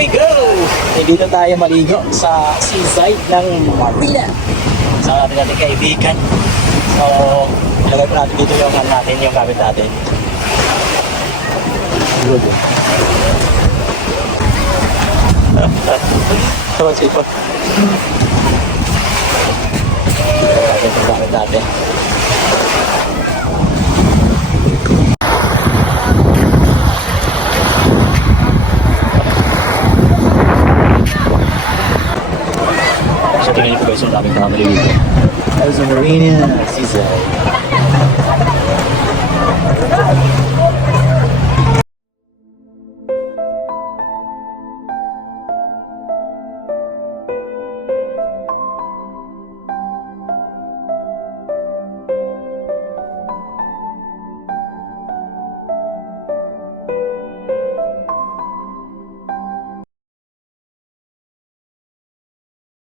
we go! Dito tayo maligo sa seaside ng Manila. Sa ating kaibigan. So, ilagay po natin dito yung natin, yung gamit natin. Good. Tawag sipa. Ito yung gamit natin. So tingnan niyo po guys yung daming family dito. There's a marina seaside.